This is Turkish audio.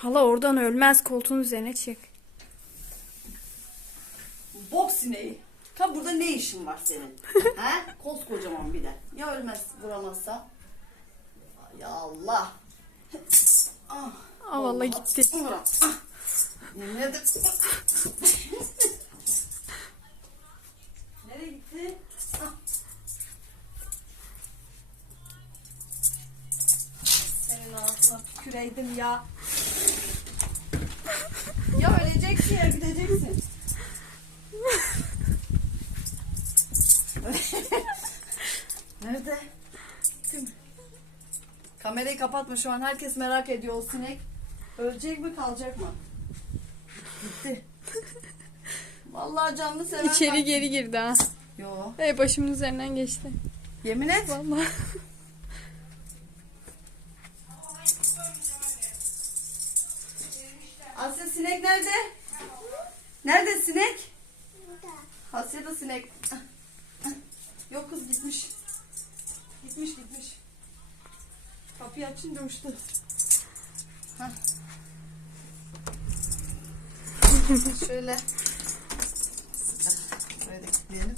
Hala oradan ölmez koltuğun üzerine çık. Bok sineği. Ta burada ne işin var senin? He? Koskocaman bir de. Ya ölmez vuramazsa? Ya Allah. Ah. Aa vallahi gitti. Vuram. Ah. Nereye gitti? Ah. Senin ağzına tüküreydim ya. Ya öleceksin ya gideceksin. Nerede? Mi? Kamerayı kapatma şu an herkes merak ediyor o sinek. Ölecek mi kalacak mı? Gitti. Vallahi canlı seven İçeri geri girdi ha. Yo. Ve başımın üzerinden geçti. Yemin et. Vallahi. Asya sinek? Nerede sinek? Asya da sinek. Ah, ah. Yok kız gitmiş. Gitmiş gitmiş. Kapıyı açınca uçtu. Şöyle. Şöyle de kilitleyelim.